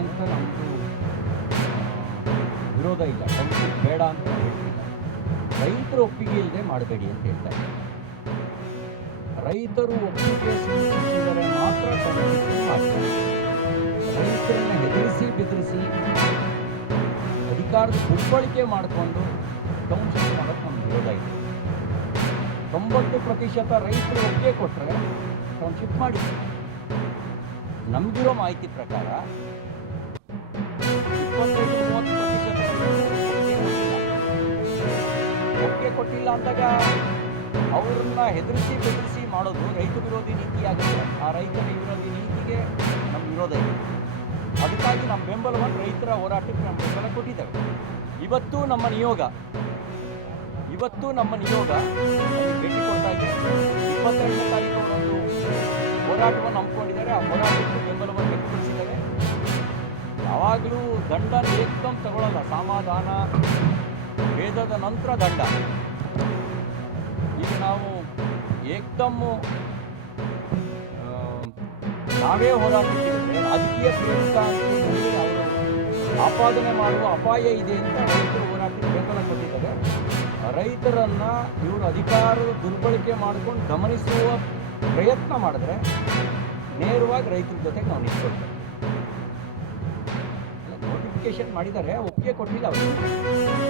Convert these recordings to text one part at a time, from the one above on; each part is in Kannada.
ಅಂತ ನಮ್ಮದು ವಿರೋಧ ಇಲ್ಲ, ಟೌನ್ಶಿಪ್ ಬೇಡ ಅಂತ ನಾವು ಹೇಳ್ತಿಲ್ಲ. ರೈತರ ಒಪ್ಪಿಗೆ ಇಲ್ಲದೆ ಮಾಡಬೇಡಿ ಅಂತ ಹೇಳ್ತಾ ಇದ್ದಾರೆ. ರೈತರು ಒಪ್ಪಿಗೆ ಸೂಚಿಸಿದರೆ ಮಾತ್ರ ಟೌನ್ಶಿಪ್ ಮಾಡ್ತಾರೆ. ರೈತರನ್ನ ಹೆದರಿಸಿ ಬೆದರಿಸಿ ಅಧಿಕಾರದ ದುರ್ಬಳಕೆ ಮಾಡಿಕೊಂಡು ಟೌನ್ಶಿಪ್ ಮಾಡೋಕ್ಕೆ ನಮ್ಮ ವಿರೋಧ ಇದೆ. 90% ರೈತರು ಒಪ್ಪಿಗೆ ಕೊಟ್ಟರೆ ಟೌನ್ಶಿಪ್ ಮಾಡಿ. ನಮಗಿರೋ ಮಾಹಿತಿ ಪ್ರಕಾರ 25-30% ಒಪ್ಪಿಗೆ ಕೊಟ್ಟಿಲ್ಲ ಅಂದಾಗ ಅವ್ರನ್ನ ಹೆದರಿಸಿ ಬೆದರಿಸಿ ಮಾಡೋದು ರೈತ ವಿರೋಧಿ ನೀತಿಯಾಗುತ್ತೆ. ಆ ರೈತರ ವಿರೋಧಿ ನೀತಿಗೆ ನಮ್ಮ ವಿರೋಧ ಇದೆ. ಅದಕ್ಕಾಗಿ ನಮ್ಮ ಬೆಂಬಲವನ್ನು ರೈತರ ಹೋರಾಟಕ್ಕೆ ನಮ್ಮ ಬೆಂಬಲ ಕೊಟ್ಟಿದ್ದೇವೆ. ಇವತ್ತು ನಮ್ಮ ನಿಯೋಗ ಭೇಟಿ ಕೊಟ್ಟಾಗ 22ನೇ ತಾರೀಕು ಒಂದು ಹೋರಾಟವನ್ನು ಹಮ್ಮಿಕೊಂಡಿದ್ದಾರೆ. ಆ ಹೋರಾಟಕ್ಕೆ ಬೆಂಬಲವನ್ನು ವ್ಯಕ್ತಪಡಿಸಿದ್ದಾರೆ. ಯಾವಾಗಲೂ ದಂಡನ ಏಕದಮ್ ತಗೊಳ್ಳಲ್ಲ, ಸಮಾಧಾನ ಭೇದದ ನಂತರ ದಂಡ. ಈಗ ನಾವು ಏಕದಮ್ಮು ನಾವೇ ಹೋರಾಟಕ್ಕಿದ್ರೆ ರಾಜಕೀಯ ಪ್ರೇರಿತ ಅಂತೇಳಿ ಅವರು ಆಪಾದನೆ ಮಾಡುವ ಅಪಾಯ ಇದೆ ಅಂತ ರೈತರು ಹೋರಾಟಕ್ಕೆ ಬೆಂಬಲ ಕೊಟ್ಟಿದ್ದಾರೆ. ರೈತರನ್ನು ಇವರು ಅಧಿಕಾರದ ದುರ್ಬಳಕೆ ಮಾಡಿಕೊಂಡು ಗಮನಿಸುವ ಪ್ರಯತ್ನ ಮಾಡಿದ್ರೆ ನೇರವಾಗಿ ರೈತರ ಜೊತೆಗೆ ನಾವು ನಿಂತ್ಕೊಳ್ತೇವೆ. ನೋಟಿಫಿಕೇಶನ್ ಮಾಡಿದ್ದಾರೆ, ಒಪ್ಪಿಗೆ ಕೊಟ್ಟಿಲ್ಲ, ಅವರು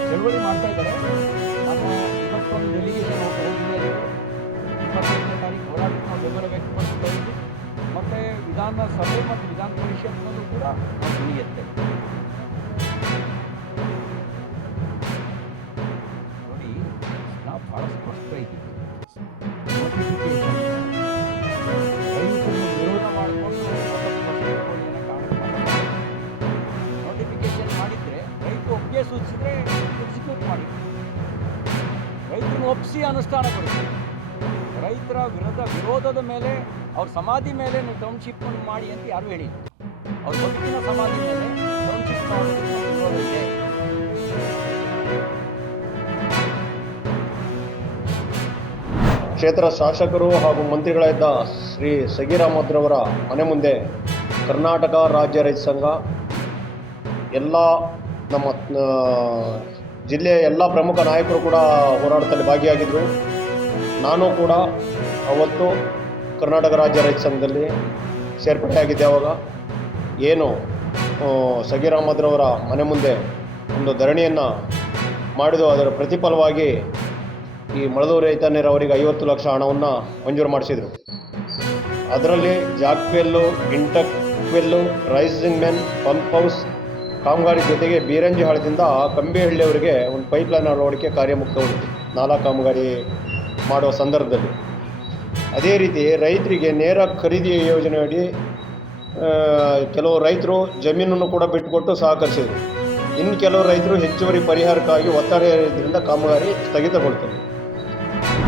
ಚಳವಳಿ ಮಾಡ್ತಾ ಇದ್ದಾರೆ. ನಮ್ಮ ಇವತ್ತೊಂದು ಡೆಲಿಗೇಷನ್ ಹೋಗಿದೆ. 25ನೇ ತಾರೀಕು ಹೋರಾಟಕ್ಕೆ ನಾವು ಬೆಂಬಲ ವ್ಯಕ್ತಪಡಿಸ್ತಾ ಇದ್ವಿ. ಮತ್ತು ವಿಧಾನಸಭೆ ಮತ್ತು ವಿಧಾನ ಪರಿಷತ್ನಲ್ಲೂ ಕೂಡ ನಾವು ಧ್ವನಿಗೆತ್ತೇವೆ. ನೋಡಿ, ನಾವು ಭಾಳ ಸ್ಪಷ್ಟ ಇದ್ದೀವಿ. ನೋಟಿಫಿಕೇಶನ್ ರೈತರನ್ನು ವಿರೋಧ ಮಾಡಿಕೊಂಡು ಕಾರಣಕ್ಕೆ ನೋಟಿಫಿಕೇಶನ್ ಮಾಡಿದರೆ ರೈತರು ಒಪ್ಪಿಗೆ ಸೂಚಿಸಿದ್ರೆ ಎಕ್ಸಿಕ್ಯೂಟ್ ಮಾಡಿ, ರೈತರನ್ನು ಒಪ್ಪಿಸಿ ಅನುಷ್ಠಾನಗೊಳಿಸಿ. ರೈತರ ವಿರೋಧದ ಮೇಲೆ ಅವ್ರ ಸಮಾಧಿ ಮೇಲೆ ನೀವು ಟೌನ್ಶಿಪ್ ಮಾಡಿ ಅಂತ ಯಾರು ಹೇಳಿಲ್ಲ. ಅವ್ರ ಬದುಕಿನ ಸಮಾಧಿ ಮೇಲೆ ಟೌನ್ಶಿಪ್ ಮಾಡೋದಕ್ಕೆ ವಿರೋಧ ಇದೆ. ಕ್ಷೇತ್ರ ಶಾಸಕರು ಹಾಗೂ ಮಂತ್ರಿಗಳಾದ ಶ್ರೀ ಸಗೀರ್ ಅಹಮದ್ರವರ ಮನೆ ಮುಂದೆ ಕರ್ನಾಟಕ ರಾಜ್ಯ ರೈತ ಸಂಘ ಎಲ್ಲ ನಮ್ಮ ಜಿಲ್ಲೆಯ ಎಲ್ಲ ಪ್ರಮುಖ ನಾಯಕರು ಕೂಡ ಹೋರಾಟದಲ್ಲಿ ಭಾಗಿಯಾಗಿದ್ದರು. ನಾನು ಕೂಡ ಅವತ್ತು ಕರ್ನಾಟಕ ರಾಜ್ಯ ರೈತ ಸಂಘದಲ್ಲಿ ಸೇರ್ಪಡೆಯಾಗಿದ್ದೆ. ಆವಾಗ ಏನು ಸಗೀರ್ ಅಹಮದ್ರವರ ಮನೆ ಮುಂದೆ ಒಂದು ಧರಣಿಯನ್ನು ಮಾಡಿದ್ದು, ಅದರ ಪ್ರತಿಫಲವಾಗಿ ಈ ಮಳದೂರು ರೈತ ನೀರಾವರಿಗೆ 50 ಲಕ್ಷ ಹಣವನ್ನು ಮಂಜೂರು ಮಾಡಿಸಿದರು. ಅದರಲ್ಲಿ ಜಾಕ್ವೆಲ್ಲು, ಇಂಟಕ್ವೆಲ್ಲು, ರೈಸಿಂಗ್ ಮೆನ್, ಪಂಪ್ ಹೌಸ್ ಕಾಮಗಾರಿ ಜೊತೆಗೆ ಬೀರಂಜಿ ಹಾಳದಿಂದ ಕಂಬಿಹಳ್ಳಿಯವರಿಗೆ ಒಂದು ಪೈಪ್ಲೈನ್ ಅಳವಡಿಕೆ ಕಾರ್ಯಮುಕ್ತವಾಯಿತು 4 ಕಾಮಗಾರಿ ಮಾಡುವ ಸಂದರ್ಭದಲ್ಲಿ. ಅದೇ ರೀತಿ ರೈತರಿಗೆ ನೇರ ಖರೀದಿ ಯೋಜನೆಯಡಿ ಕೆಲವು ರೈತರು ಜಮೀನನ್ನು ಕೂಡ ಬಿಟ್ಟುಕೊಟ್ಟು ಸಹಕರಿಸಿದರು. ಇನ್ನು ಕೆಲವು ರೈತರು ಹೆಚ್ಚುವರಿ ಪರಿಹಾರಕ್ಕಾಗಿ ಒತ್ತಡ ಇರೋದ್ರಿಂದ ಕಾಮಗಾರಿ ಸ್ಥಗಿತಗೊಳ್ತದೆ.